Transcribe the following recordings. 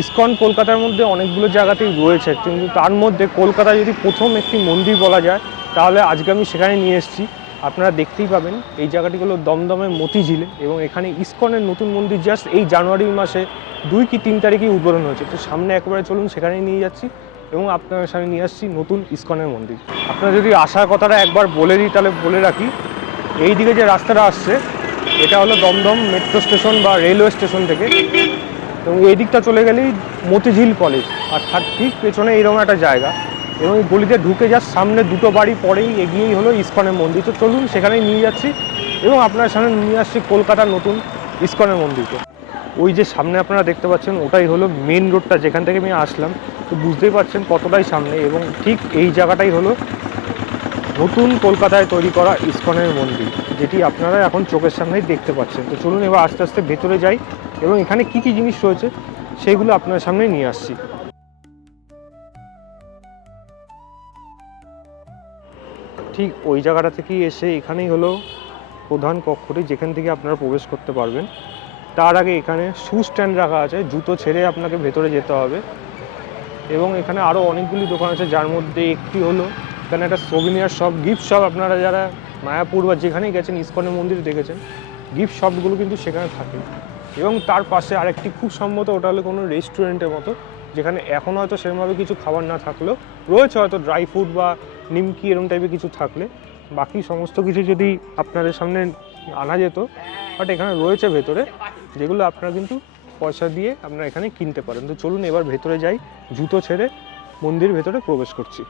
ইসকন কলকাতার মধ্যে অনেকগুলো জায়গাতেই রয়েছে, কিন্তু তার মধ্যে কলকাতায় যদি প্রথম একটি মন্দির বলা যায় তাহলে আজকে আমি সেখানে নিয়ে এসেছি। আপনারা দেখতেই পাবেন এই জায়গাটি হলো দমদমের মতিঝিলে, এবং এখানে ইসকনের নতুন মন্দির জাস্ট এই জানুয়ারি মাসে 2 কি 3 তারিখে উদ্বোধন হয়েছে। তো সামনে একেবারে চলুন সেখানেই নিয়ে যাচ্ছি এবং আপনার সামনে নিয়ে আসছি নতুন ইসকনের মন্দির। আপনারা যদি আসার কথাটা একবার বলে দিই তাহলে বলে রাখি, এই দিকে যে রাস্তাটা আসছে এটা হলো দমদম মেট্রো স্টেশন বা রেলওয়ে স্টেশন থেকে, এবং এই দিকটা চলে গেলেই মতিঝিল কলেজ, আর তার ঠিক পেছনে এইরকম একটা জায়গা, এবং এই গলিতে ঢুকে যাওয়ার সামনে 2টো বাড়ি পরেই এগিয়েই হলো ইসকনের মন্দির। তো চলুন সেখানেই নিয়ে যাচ্ছি এবং আপনার সামনে নিয়ে আসছি কলকাতার নতুন ইসকনের মন্দিরকে। ওই যে সামনে আপনারা দেখতে পাচ্ছেন ওটাই হলো মেন রোডটা যেখান থেকে আমি আসলাম। তো বুঝতেই পারছেন কতটাই সামনে, এবং ঠিক এই জায়গাটাই হলো নতুন কলকাতায় তৈরি করা ইসকনের মন্দির, যেটি আপনারা এখন চোখের সামনেই দেখতে পাচ্ছেন। তো চলুন এবার আস্তে আস্তে ভেতরে যাই এবং এখানে কি কি জিনিস রয়েছে সেইগুলো আপনার সামনে নিয়ে আসছি। ঠিক ওই জায়গাটা থেকেই এসে এখানেই হলো প্রধান কক্ষটি, যেখান থেকে আপনারা প্রবেশ করতে পারবেন। তার আগে এখানে শু স্ট্যান্ড রাখা আছে, জুতো ছেড়ে আপনাকে ভেতরে যেতে হবে। এবং এখানে আরও অনেকগুলি দোকান আছে, যার মধ্যে একটি হলো এখানে একটা সোভিনিয়ার শপ, গিফট শপ। আপনারা যারা মায়াপুর বা যেখানেই গেছেন ইসকনের মন্দির দেখেছেন, গিফট শপগুলো কিন্তু সেখানে থাকে। এবং তার পাশে আরেকটি খুব সম্ভবত ওটা হলো কোনো রেস্টুরেন্টের মতো, যেখানে এখন হয়তো সেরকমভাবে কিছু খাবার না থাকলেও রয়েছে হয়তো ড্রাই ফ্রুট বা নিমকি এরকম টাইপের কিছু থাকলে। বাকি সমস্ত কিছু যদি আপনাদের সামনে আনা যেত, বাট এখানে রয়েছে ভেতরে, যেগুলো আপনারা কিন্তু পয়সা দিয়ে আপনারা এখানে কিনতে পারেন। তো চলুন এবার ভেতরে যাই, জুতো ছেড়ে মন্দির ভেতরে প্রবেশ করছি।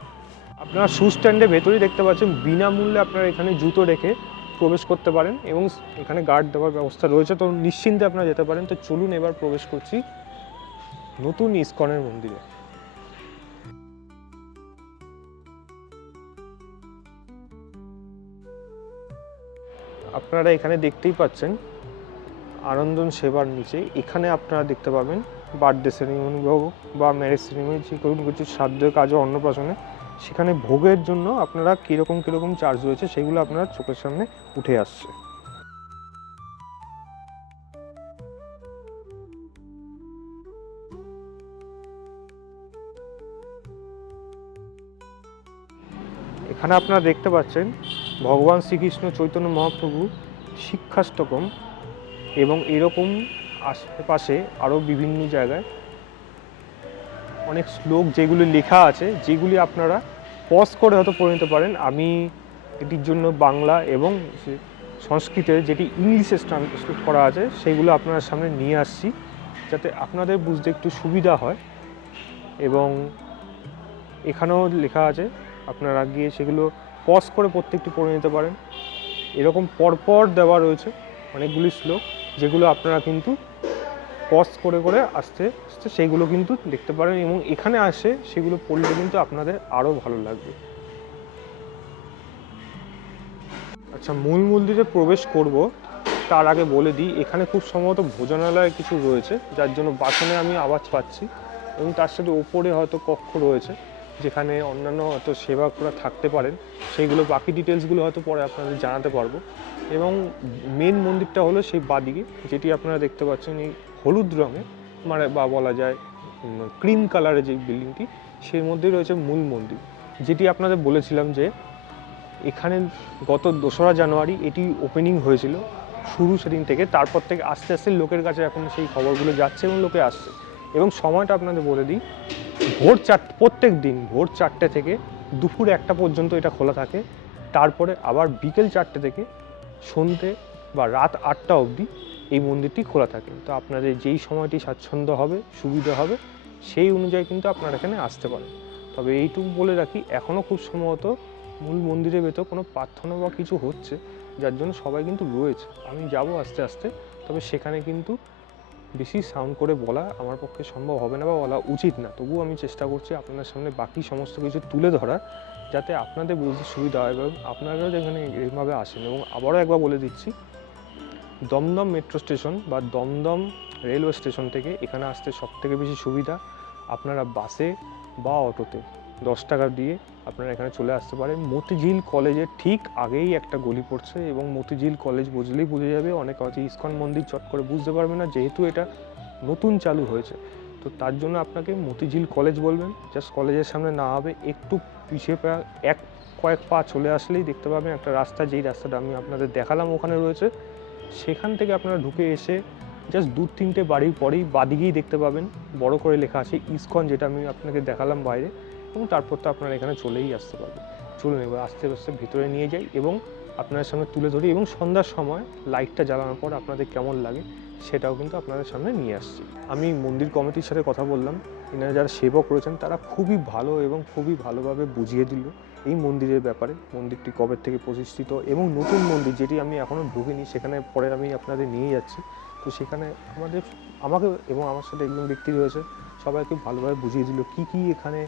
আপনারা শু স্ট্যান্ডে ভেতরেই দেখতে পাচ্ছেন বিনামূল্যে আপনারা এখানে জুতো রেখে প্রবেশ করতে পারেন, এবং এখানে গার্ড দেওয়ার ব্যবস্থা রয়েছে, তো নিশ্চিন্তে আপনারা যেতে পারেন। তো চলুন এবার প্রবেশ করছি নতুন ইসকনের মন্দিরে। আপনারা এখানে দেখতেই পাচ্ছেন আনন্দন সেবার নিচে এখানে আপনারা দেখতে পাবেন বার্থডে সেরিমনি হোক বা ম্যারেজ সেরিমনি, যে কোনো কিছু শ্রাদ্ধ কাজ ও অন্নপ্রাশনে সেখানে ভোগের জন্য আপনারা কীরকম চার্জ রয়েছে সেগুলো আপনারা চোখের সামনে উঠে আসছে। এখানে আপনারা দেখতে পাচ্ছেন ভগবান শ্রীকৃষ্ণ চৈতন্য মহাপ্রভু শিক্ষাষ্টকম, এবং এরকম আশেপাশে আরও বিভিন্ন জায়গায় অনেক শ্লোক যেগুলি লেখা আছে, যেগুলি আপনারা পজ করে হয়তো পড়ে নিতে পারেন। আমি এটির জন্য বাংলা এবং সংস্কৃতে যেটি ইংলিশে ট্রান্সলেট করা আছে সেইগুলো আপনার সামনে নিয়ে আসছি, যাতে আপনাদের বুঝতে একটু সুবিধা হয়। এবং এখানেও লেখা আছে, আপনারা গিয়ে সেগুলো পজ করে প্রত্যেকটি পড়ে নিতে পারেন। এরকম পরপর দেওয়া রয়েছে অনেকগুলি শ্লোক, যেগুলো আপনারা কিন্তু পজ করে আস্তে আস্তে সেইগুলো কিন্তু দেখতে পারেন, এবং এখানে আসে সেগুলো পড়লে কিন্তু আপনাদের আরও ভালো লাগবে। আচ্ছা, মূল মন্দিরে প্রবেশ করব তার আগে বলে দিই, এখানে খুব সম্ভবত ভোজনালয় কিছু রয়েছে, যার জন্য বাসনে আমি আওয়াজ পাচ্ছি, এবং তার সাথে ওপরে হয়তো কক্ষ রয়েছে যেখানে অন্যান্য হয়তো সেবকরা থাকতে পারেন। সেইগুলো বাকি ডিটেলসগুলো হয়তো পরে আপনাদের জানাতে পারবো। এবং মেন মন্দিরটা হলো সেই বাদিকে, যেটি আপনারা দেখতে পাচ্ছেন এই হলুদ রঙে, মানে বা বলা যায় ক্রিম কালারের যে বিল্ডিংটি, সেই মধ্যেই রয়েছে মূল মন্দির, যেটি আপনাদের বলেছিলাম যে এখানে গত 2রা জানুয়ারি এটি ওপেনিং হয়েছিল শুরু সেদিন থেকে। তারপর থেকে আস্তে আস্তে লোকের কাছে এখন সেই খবরগুলো যাচ্ছে এবং লোকে আসছে। এবং সময়টা আপনাদের বলে দিই, প্রত্যেক দিন ভোর 4টে থেকে দুপুর 1টা পর্যন্ত এটা খোলা থাকে। তারপরে আবার বিকেল 4টে থেকে সন্ধ্যে বা রাত 8টা অবধি এই মন্দিরটি খোলা থাকে। তো আপনাদের যেই সময়টি স্বাচ্ছন্দ্য হবে, সুবিধা হবে, সেই অনুযায়ী কিন্তু আপনারা এখানে আসতে পারেন। তবে এইটুকু বলে রাখি, এখনও খুব সম্ভবত মূল মন্দিরের ভেতর কোনো প্রার্থনা বা কিছু হচ্ছে, যার জন্য সবাই কিন্তু রয়েছে। আমি যাব আস্তে আস্তে, তবে সেখানে কিন্তু বেশি সাউন্ড করে বলা আমার পক্ষে সম্ভব হবে না বা বলা উচিত না। তবুও আমি চেষ্টা করছি আপনাদের সামনে বাকি সমস্ত কিছু তুলে ধরার, যাতে আপনাদের বুঝতে সুবিধা হয় এবং আপনারাও যেখানে এইভাবে আসেন। এবং আবারও একবার বলে দিচ্ছি, দমদম মেট্রো স্টেশন বা দমদম রেলওয়ে স্টেশন থেকে এখানে আসতে সবথেকে বেশি সুবিধা। আপনারা বাসে বা অটোতে 10 টাকা দিয়ে আপনারা এখানে চলে আসতে পারেন। মতিঝিল কলেজের ঠিক আগেই একটা গলি পড়ছে, এবং মতিঝিল কলেজ বুঝলেই বুঝে যাবে। অনেক হয়তো ইসকন মন্দির চট করে বুঝতে পারবে না, যেহেতু এটা নতুন চালু হয়েছে। তো তো তার জন্য আপনাকে মতিঝিল কলেজ বলবেন, জাস্ট কলেজের সামনে না হবে একটু পিছিয়ে কয়েক পা চলে আসলেই দেখতে পাবেন একটা রাস্তা, যেই রাস্তাটা আমি আপনাদের দেখালাম ওখানে রয়েছে। সেখান থেকে আপনারা ঢুকে এসে জাস্ট 2-3টে বাড়ির পরেই বাদিকেই দেখতে পাবেন বড় করে লেখা আছে ইসকন, যেটা আমি আপনাকে দেখালাম বাইরে, এবং তারপর তো আপনারা এখানে চলেই আসতে পারবেন। চলুন এবার আস্তে আস্তে ভিতরে নিয়ে যাই এবং আপনাদের সামনে তুলে ধরি, এবং সন্ধ্যার সময় লাইটটা জ্বালানোর পর আপনাদের কেমন লাগে সেটাও কিন্তু আপনাদের সামনে নিয়ে আসছি। আমি মন্দির কমিটির সাথে কথা বললাম, এনারা যারা সেবক রয়েছেন তারা খুবই ভালো এবং খুবই ভালোভাবে বুঝিয়ে দিল এই মন্দিরের ব্যাপারে, মন্দিরটি কবে থেকে প্রতিষ্ঠিত, এবং নতুন মন্দির যেটি আমি এখনও ঢুকিনি সেখানে পরে আমি আপনাদের নিয়ে যাচ্ছি। তো সেখানে আমাকে এবং আমার সাথে একজন ব্যক্তি রয়েছে, সবাইকে ভালোভাবে বুঝিয়ে দিল কী কী এখানে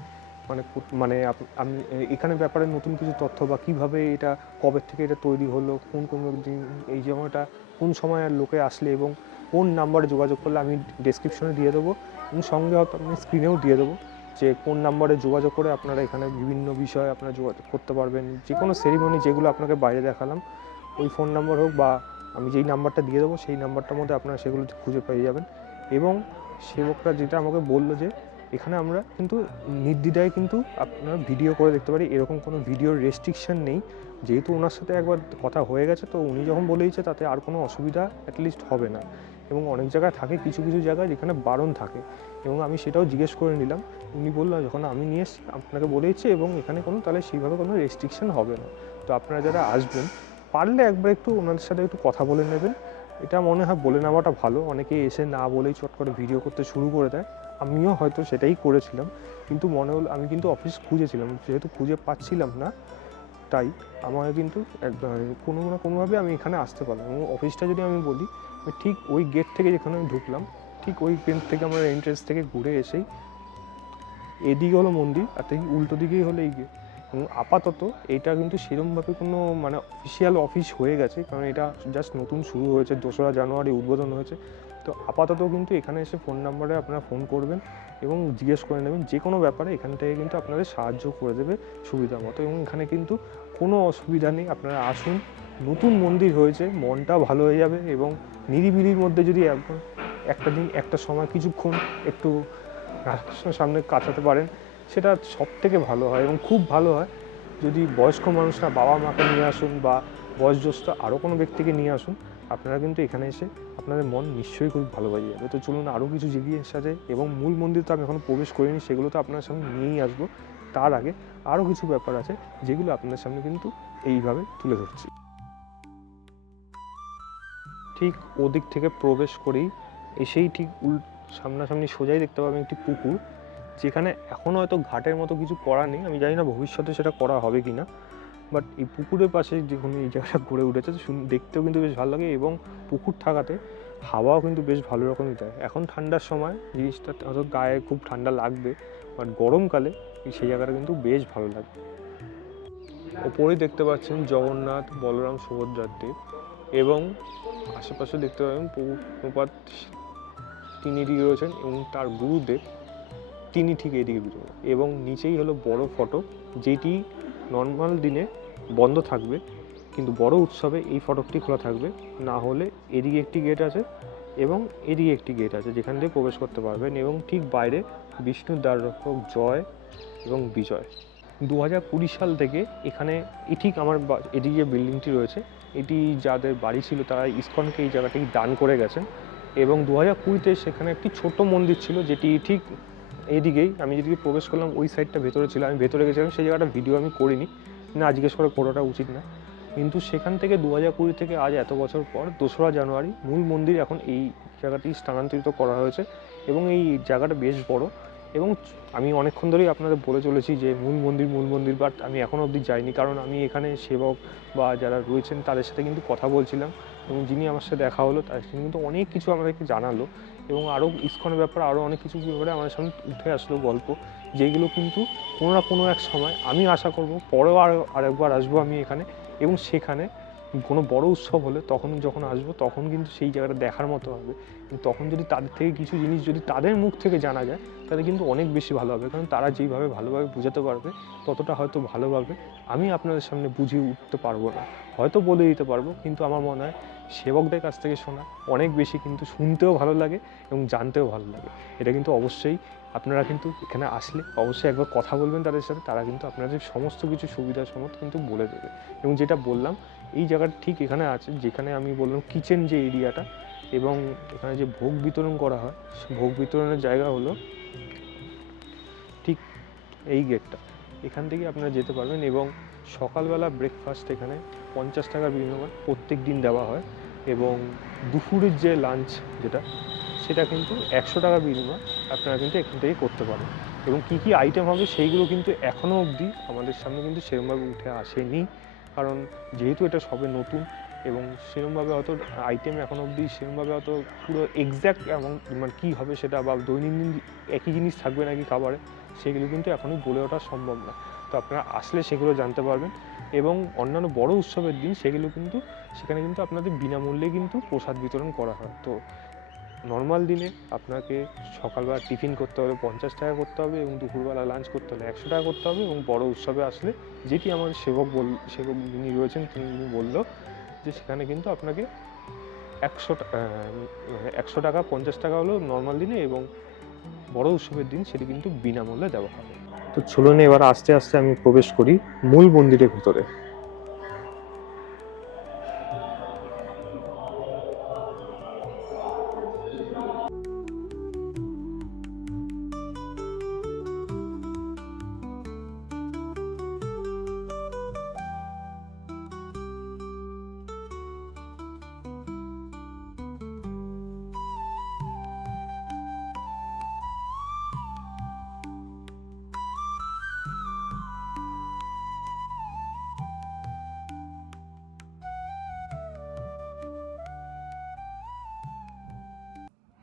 মানে আমি এখানে ব্যাপারে নতুন কিছু তথ্য, বা কীভাবে এটা কবে থেকে এটা তৈরি হলো, কোন দিন এই সময়টা কোন সময় আর লোকে আসলে এবং কোন নাম্বারে যোগাযোগ করলে আমি ডেসক্রিপশনে দিয়ে দেবো, এবং সঙ্গে হয়তো আমি স্ক্রিনেও দিয়ে দেবো যে কোন নাম্বারে যোগাযোগ করে আপনারা এখানে বিভিন্ন বিষয়ে আপনারা যোগাযোগ করতে পারবেন। যে কোনো সেরিমনি যেগুলো আপনাকে বাইরে দেখালাম, ওই ফোন নাম্বার হোক বা আমি যেই নাম্বারটা দিয়ে দেবো সেই নাম্বারটার মধ্যে আপনারা সেগুলো খুঁজে পেয়ে যাবেন। এবং সেবকরা যেটা আমাকে বললো যে এখানে আমরা কিন্তু নির্দ্বিধায় কিন্তু আপনারা ভিডিও করে দেখতে পারি, এরকম কোনো ভিডিওর রেস্ট্রিকশন নেই। যেহেতু ওনার সাথে একবার কথা হয়ে গেছে, তো উনি যখন বলেইছে তাতে আর কোনো অসুবিধা অ্যাটলিস্ট হবে না। এবং অনেক জায়গায় থাকে কিছু কিছু জায়গায় যেখানে বারণ থাকে, এবং আমি সেটাও জিজ্ঞেস করে নিলাম। উনি বললেন যখন আমি নিয়ে এসেছি আপনাকে বলেইছি, এবং এখানে কোনো তাহলে সেইভাবে কোনো রেস্ট্রিকশন হবে না। তো আপনারা যারা আসবেন পারলে একবার একটু ওনাদের সাথে একটু কথা বলে নেবেন, এটা মনে হয় বলে নেওয়াটা ভালো। অনেকেই এসে না বলেই চট করে ভিডিও করতে শুরু করে দেয়, আমিও হয়তো সেটাই করেছিলাম, কিন্তু মনে হলো আমি কিন্তু অফিস খুঁজেছিলাম, যেহেতু খুঁজে পাচ্ছিলাম না তাই আমার কিন্তু কোনো না কোনোভাবে আমি এখানে আসতে পারলাম। এবং অফিসটা যদি আমি বলি, ঠিক ওই গেট থেকে যেখানে আমি ঢুকলাম, ঠিক ওই গেট থেকে আমরা এন্ট্রেন্স থেকে ঘুরে এসেই এদিকে হলো মন্দির, আর ঠিক উল্টো দিকেই হলো এই গেট। এবং আপাতত এটা কিন্তু সেরকমভাবে কোনো মানে অফিসিয়াল অফিস হয়ে গেছে, কারণ এটা জাস্ট নতুন শুরু হয়েছে, 2রা জানুয়ারি উদ্বোধন হয়েছে। তো আপাতত কিন্তু এখানে এসে ফোন নাম্বারে আপনারা ফোন করবেন এবং জিজ্ঞেস করে নেবেন যে কোনো ব্যাপারে, এখান থেকে কিন্তু আপনাদের সাহায্য করে দেবে সুবিধা মতো। এবং এখানে কিন্তু কোনো অসুবিধা নেই, আপনারা আসুন, নতুন মন্দির হয়েছে, মনটা ভালো হয়ে যাবে। এবং নিরিবিলির মধ্যে যদি একটা দিন একটা সময় কিছুক্ষণ একটু সামনে কাটাতে পারেন, সেটা সব থেকে ভালো হয় এবং খুব ভালো হয়। যদি বয়স্ক মানুষরা বাবা মাকে নিয়ে আসুন বা বয়োজ্যেষ্ঠ আরও কোনো ব্যক্তিকে নিয়ে আসুন, আপনারা কিন্তু এখানে এসে আপনাদের মন নিশ্চয়ই খুব ভালো হয়ে যাবে। তো চলুন আরও কিছু জিজ্ঞেস সাথে, এবং মূল মন্দির তো আমি এখনও প্রবেশ করিনি, সেগুলো তো আপনার সামনে নিয়েই আসবো। তার আগে আরও কিছু ব্যাপার আছে যেগুলো আপনাদের সামনে কিন্তু এইভাবে তুলে ধরছি। ঠিক ওদিক থেকে প্রবেশ করেই এসেই ঠিক সামনাসামনি সোজাই দেখতে পাবেন একটি পুকুর, যেখানে এখনও হয়তো ঘাটের মতো কিছু করা নেই, আমি জানি না ভবিষ্যতে সেটা করা হবে কি না। বাট এই পুকুরের পাশে যখন এই জায়গাটা গড়ে উঠেছে, দেখতেও কিন্তু বেশ ভালো লাগে, এবং পুকুর থাকাতে হাওয়াও কিন্তু বেশ ভালো রকমই দেয়। এখন ঠান্ডার সময় জিনিসটা হয়তো গায়ে খুব ঠান্ডা লাগবে, বাট গরমকালে সেই জায়গাটা কিন্তু বেশ ভালো লাগবে। ওপরেই দেখতে পাচ্ছেন জগন্নাথ, বলরাম, সুভদ্রার দেব, এবং আশেপাশে দেখতে পাবেন প্রভুপাদ তিনি এদিকে রয়েছেন, এবং তার গুরুদেব তিনি ঠিক এদিকে রয়েছেন। এবং নিচেই হলো বড় ফটক, যেটি নর্মাল দিনে বন্ধ থাকবে, কিন্তু বড় উৎসবে এই ফটকটি খোলা থাকবে। না হলে এদিকে একটি গেট আছে এবং এদিকে একটি গেট আছে, যেখান দিয়ে প্রবেশ করতে পারবেন। এবং ঠিক বাইরে বিষ্ণুর দ্বাররক্ষক জয় এবং বিজয়। 2020 সাল থেকে এখানে ঠিক আমার এদিকে যে বিল্ডিংটি রয়েছে, এটি যাদের বাড়ি ছিল তারা ইসকনকে এই জায়গাটি দান করে গেছেন। এবং 2020-তে সেখানে একটি ছোট মন্দির ছিল, যেটি ঠিক এইদিকেই আমি যেদিকে প্রবেশ করলাম ওই সাইডটা ভেতরে ছিল, আমি ভেতরে গেছিলাম, সেই জায়গাটা ভিডিও আমি করিনি, না জিজ্ঞেস করে করাটা উচিত না। কিন্তু সেখান থেকে 2020 থেকে আজ এত বছর পর 2রা জানুয়ারি মূল মন্দির এখন এই জায়গাটি স্থানান্তরিত করা হয়েছে, এবং এই জায়গাটা বেশ বড়। এবং আমি অনেকক্ষণ ধরেই আপনাদের বলে চলেছি যে মূল মন্দির, বাট আমি এখনও অবধি যাইনি, কারণ আমি এখানে সেবক বা যারা রয়েছেন তাদের সাথে কিন্তু কথা বলছিলাম, এবং যিনি আমার সাথে দেখা হলো তার কিন্তু অনেক কিছু আমাদেরকে জানালো, এবং আরও ইসকনের ব্যাপারে আরও অনেক কিছু ব্যাপারে আমাদের সামনে উঠে আসলো গল্প, যেগুলো কিন্তু কোনো না কোনো এক সময় আমি আশা করব পরেও আরেকবার আসবো আমি এখানে, এবং সেখানে কোনো বড় উৎসব হলে তখন যখন আসবো তখন কিন্তু সেই জায়গাটা দেখার মতো হবে। তখন যদি তাদের থেকে কিছু জিনিস যদি তাদের মুখ থেকে জানা যায়, তাহলে কিন্তু অনেক বেশি ভালো হবে, কারণ তারা যেইভাবে ভালোভাবে বোঝাতে পারবে ততটা হয়তো ভালোভাবে আমি আপনাদের সামনে বুঝিয়ে উঠতে পারবো না, হয়তো বলে দিতে পারবো, কিন্তু আমার মনে হয় সেবকদের কাছ থেকে শোনা অনেক বেশি কিন্তু শুনতেও ভালো লাগে এবং জানতেও ভালো লাগে। এটা কিন্তু অবশ্যই আপনারা কিন্তু এখানে আসলে অবশ্যই একবার কথা বলবেন তাদের সাথে, তারা কিন্তু আপনাদের সমস্ত কিছু সুবিধা সমস্ত কিন্তু বলে দেবে। এবং যেটা বললাম এই জায়গাটা ঠিক এখানে আছে, যেখানে আমি বললাম কিচেন যে এরিয়াটা, এবং এখানে যে ভোগ বিতরণ করা হয়, ভোগ বিতরণের জায়গা হলো ঠিক এই গেটটা। এখান থেকে আপনারা যেতে পারবেন এবং সকালবেলা ব্রেকফাস্ট এখানে 50 টাকার বিনিময়ে প্রত্যেক দিন দেওয়া হয়, এবং দুপুরের যে লাঞ্চ যেটা সেটা কিন্তু 100 টাকার বিনিময়ে আপনারা কিন্তু এখান থেকে করতে পারেন। এবং কী কী আইটেম হবে সেইগুলো কিন্তু এখনও অবধি আমাদের সামনে কিন্তু সেরকমভাবে উঠে আসেনি, কারণ যেহেতু এটা সবে নতুন এবং সেরকমভাবে হয়তো আইটেম এখনও অবধি সেরকমভাবে হয়তো পুরো এক্স্যাক্ট এমন মানে কী হবে সেটা, বা দৈনন্দিন একই জিনিস থাকবে নাকি খাবারে, সেগুলো কিন্তু এখনই বলে ওঠা সম্ভব না। তো আপনারা আসলে সেগুলো জানতে পারবেন। এবং অন্যান্য বড় উৎসবের দিন সেগুলো কিন্তু সেখানে কিন্তু আপনাদের বিনামূল্যে কিন্তু প্রসাদ বিতরণ করা হয়। তো নর্মাল দিনে আপনাকে সকালবেলা টিফিন করতে হলে 50 টাকা করতে হবে, এবং দুপুরবেলা লাঞ্চ করতে হলে 100 টাকা করতে হবে, এবং বড় উৎসবে আসলে যেটি আমার সেবক যিনি রয়েছেন তিনি বললো যে সেখানে কিন্তু আপনাকে 100 টাকা 50 টাকা হলো নর্মাল দিনে, এবং বড় উৎসবের দিন সেটি কিন্তু বিনামূল্যে দেওয়া হবে। তো চলুন এবার আস্তে আস্তে আমি প্রবেশ করি মূল মন্দিরের ভিতরে।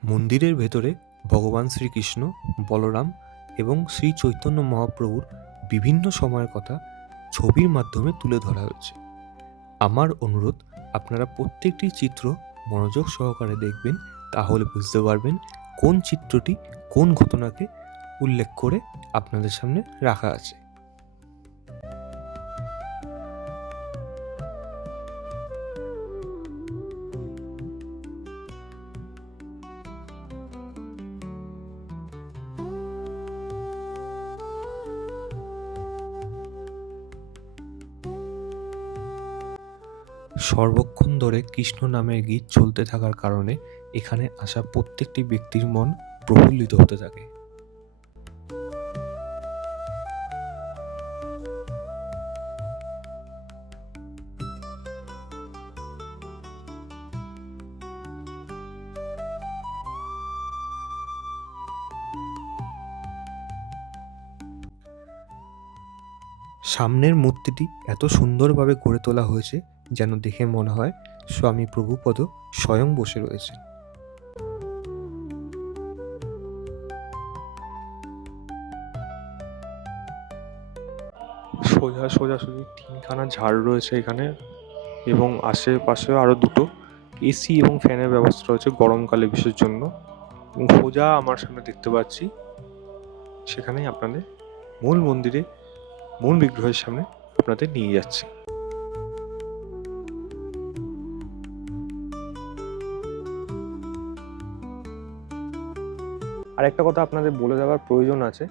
মন্দিরের ভেতরে ভগবান শ্রীকৃষ্ণ, বলরাম এবং শ্রী চৈতন্য মহাপ্রভুর বিভিন্ন সময়ের কথা ছবির মাধ্যমে তুলে ধরা হয়েছে। আমার অনুরোধ, আপনারা প্রত্যেকটি চিত্র মনোযোগ সহকারে দেখবেন, তাহলে বুঝতে পারবেন কোন চিত্রটি কোন ঘটনাকে উল্লেখ করে আপনাদের সামনে রাখা আছে। সর্বক্ষণ ধরে কৃষ্ণ নামের গীত চলতে থাকার কারণে এখানে আসা প্রত্যেকটি ব্যক্তির মন প্রফুল্লিত হতে থাকে। সামনের মূর্তিটি এত সুন্দরভাবে গড়ে তোলা হয়েছে যেন দেখে মনে হয় স্বামী প্রভুপদ স্বয়ং বসে রয়েছে। সোজাসুজি 3খানা ঝাড় রয়েছে এখানে, এবং আশেপাশেও আরও 2টো এসি এবং ফ্যানের ব্যবস্থা রয়েছে গরমকালে বিশেষ জন্য। এবং সোজা আমার সামনে দেখতে পাচ্ছি সেখানেই আপনাদের মূল মন্দিরে মূল বিগ্রহের সামনে আপনাদের নিয়ে যাচ্ছে। আর একটা কথা আপনাদের বলে দেওয়ার প্রয়োজন আছে,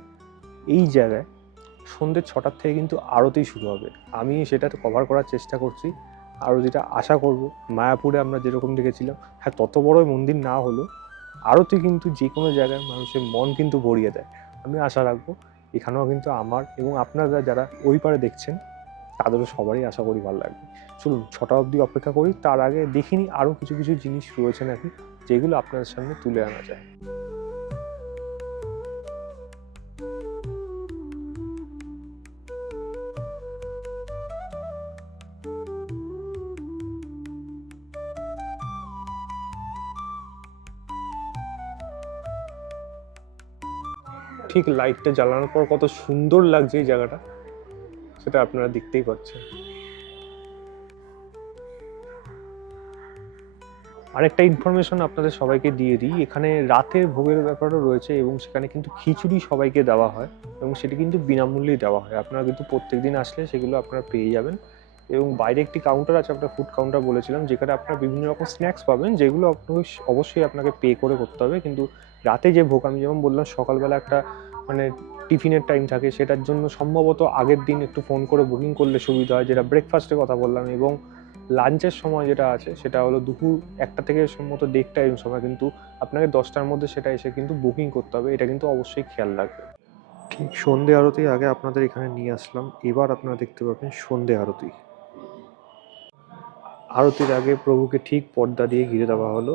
এই জায়গায় সন্ধ্যে 6টার থেকে কিন্তু আরতি শুরু হবে। আমি সেটা কভার করার চেষ্টা করছি, আরও যেটা আশা করব মায়াপুরে আমরা যেরকম দেখেছিলাম, হ্যাঁ তত বড় মন্দির না হলেও আরতি কিন্তু যে কোনো জায়গায় মানুষের মন কিন্তু ভরিয়ে দেয়। আমি আশা রাখবো এখানেও কিন্তু আমার এবং আপনারা যারা ওই পারে দেখছেন তাদেরও সবারই আশা করি ভালো লাগবে। চলুন 6টা অবধি অপেক্ষা করি, তার আগে দেখিনি আরও কিছু কিছু জিনিস রয়েছে নাকি যেগুলো আপনাদের সামনে তুলে আনা যায়। ঠিক লাইটটা জ্বালানোর পর কত সুন্দর লাগছে এই জায়গাটা, সেটা আপনারা দেখতেই পাচ্ছেন। আরেকটা ইনফরমেশন আপনাদের সবাইকে দিয়ে দিই, এখানে রাতের ভোগের ব্যাপারও রয়েছে, এবং সেখানে কিন্তু খিচুড়ি সবাইকে দেওয়া হয় এবং সেটি কিন্তু বিনামূল্যেই দেওয়া হয়। আপনারা কিন্তু প্রত্যেক দিন আসলে সেগুলো আপনারা পেয়ে যাবেন। এবং বাইরে একটি কাউন্টার আছে, আপনার ফুড কাউন্টার বলেছিলাম, যেখানে আপনার বিভিন্ন রকম স্ন্যাক্স পাবেন, যেগুলো আপনাকে অবশ্যই আপনাকে পে করে করতে হবে। কিন্তু রাতে যে ভোগ, আমি যেমন বললাম সকালবেলা একটা মানে টিফিনের টাইম থাকে, সেটার জন্য সম্ভবত আগের দিন একটু ফোন করে বুকিং করলে সুবিধা হয়, যেটা ব্রেকফাস্টের কথা বললাম। এবং লাঞ্চের সময় যেটা আছে সেটা হলো দুপুর 1টা থেকে সম্ভবত 1:30 টাইম সময়, কিন্তু আপনাকে 10টার মধ্যে সেটা এসে কিন্তু বুকিং করতে হবে, এটা কিন্তু অবশ্যই খেয়াল রাখবেন। ঠিক সন্ধে আরতির আগে আপনাদের এখানে নিয়ে আসলাম। এবার আপনারা দেখতে পাবেন সন্ধে আরতি। আরতির আগে প্রভুকে ঠিক পর্দা দিয়ে ঘিরে দেওয়া হলো।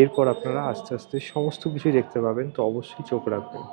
এরপর আপনারা আস্তে আস্তে সমস্ত কিছু দেখতে পাবেন, তো অবশ্যই চোখ রাখবেন।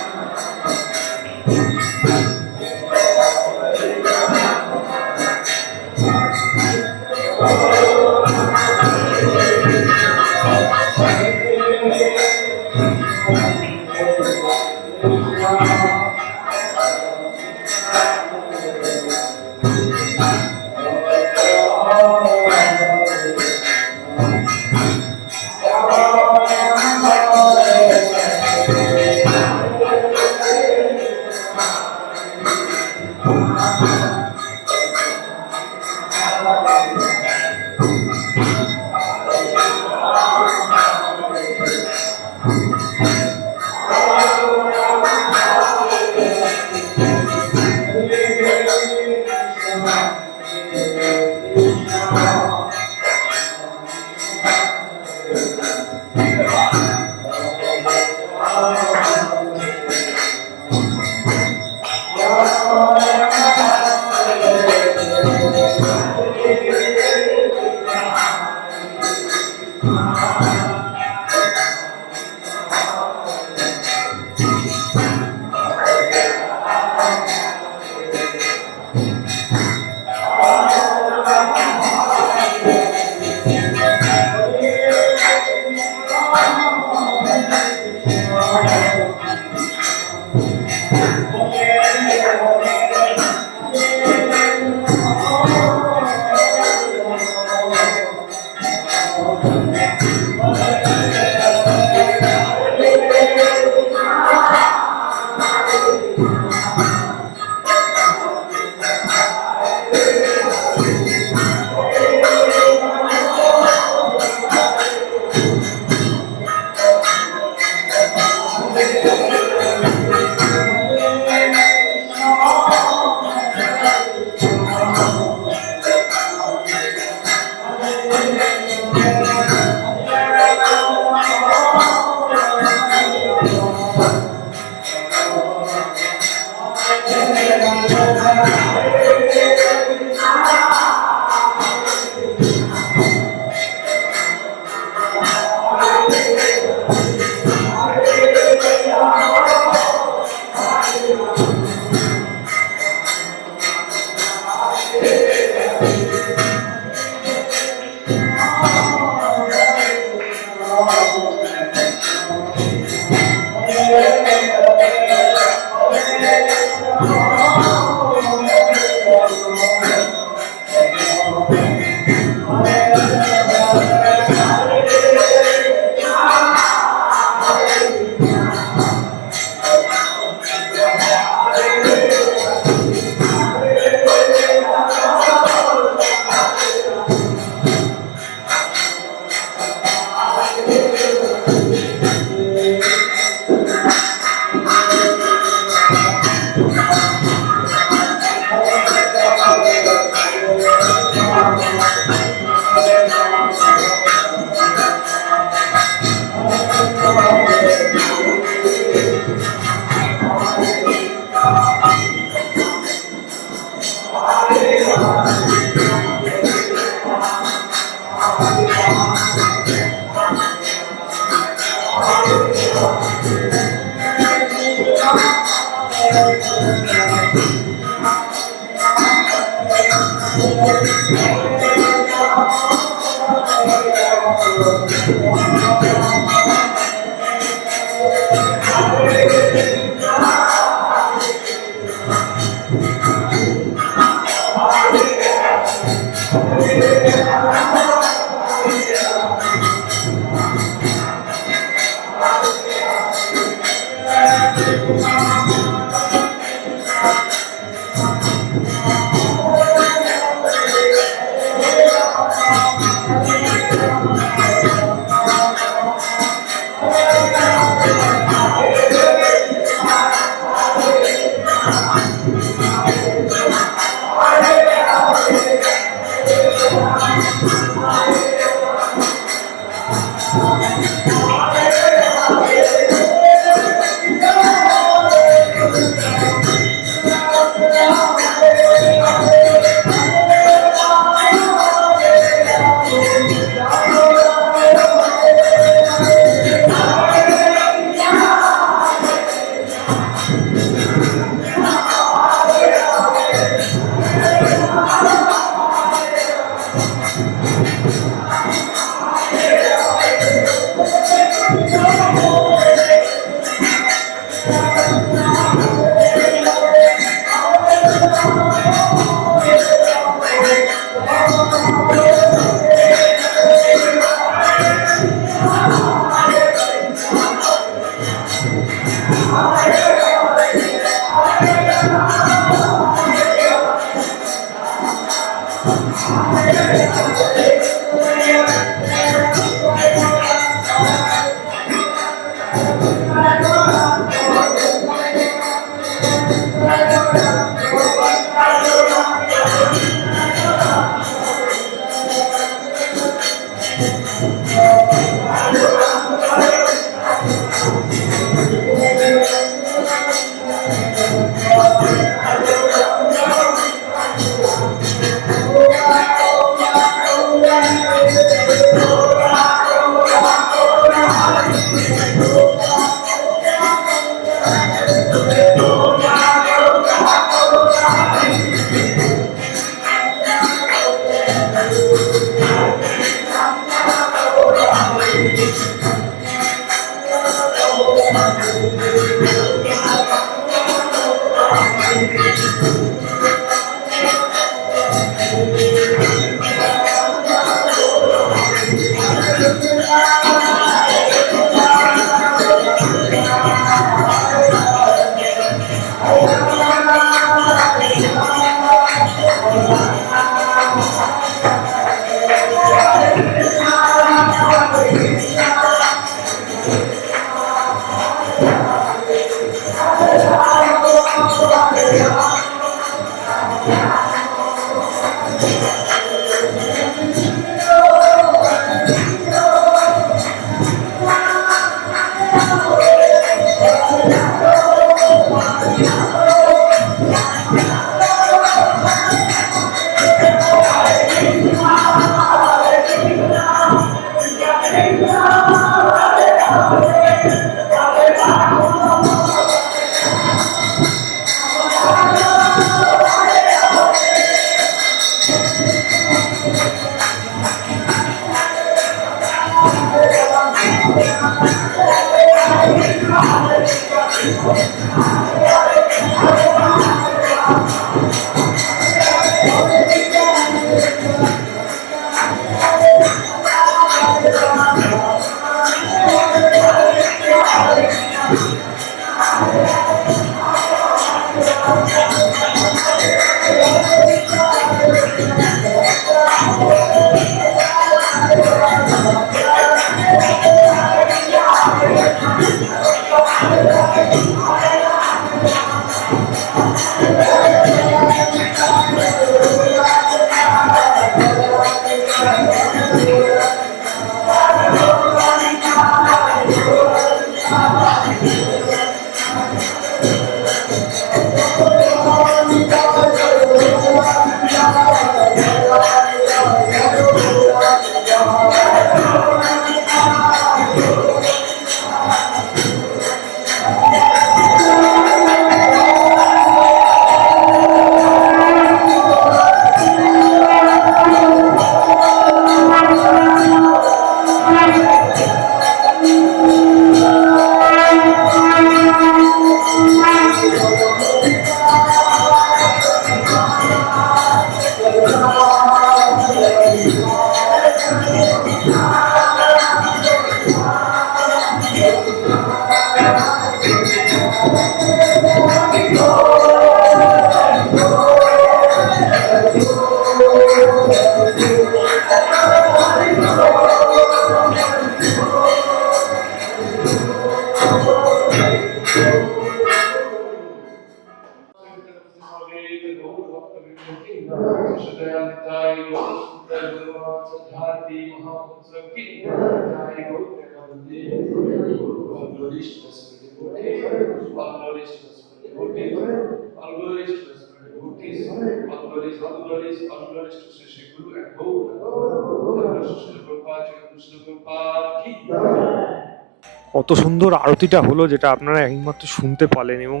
কত সুন্দর আরতিটা হলো, যেটা আপনারা এইমাত্র শুনতে পারলেন, এবং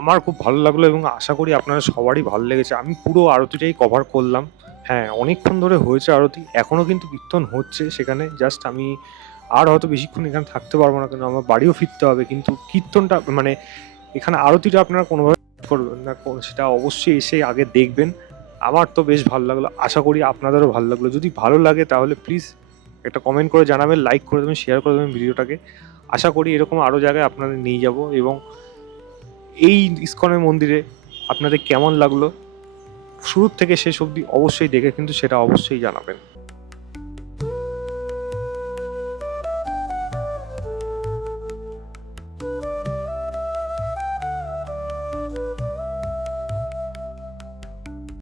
আমার খুব ভালো লাগলো এবং আশা করি আপনারা সবারই ভালো লেগেছে। আমি পুরো আরতিটাই কভার করলাম। হ্যাঁ, অনেকক্ষণ ধরে হয়েছে আরতি, এখনও কিন্তু কীর্তন হচ্ছে সেখানে। জাস্ট আমি আর হয়তো বেশিক্ষণ এখানে থাকতে পারবো না, কারণ আমার বাড়িও ফিরতে হবে। কিন্তু কীর্তনটা মানে এখানে আরতিটা আপনারা কোনোভাবে করবেন না, সেটা অবশ্যই এসে আগে দেখবেন। আমার তো বেশ ভালো লাগলো, আশা করি আপনাদেরও ভালো লাগলো। যদি ভালো লাগে তাহলে প্লিজ একটা কমেন্ট করে জানাবেন, লাইক করে দেবেন, শেয়ার করে দেবেন ভিডিওটাকে। আশা করি এরকম আরও জায়গায় আপনাদের নিয়ে যাব, এবং এই ইসকনের মন্দিরে আপনাদের কেমন লাগলো শুরু থেকে শেষ অবধি অবশ্যই দেখে কিন্তু সেটা অবশ্যই জানাবেন।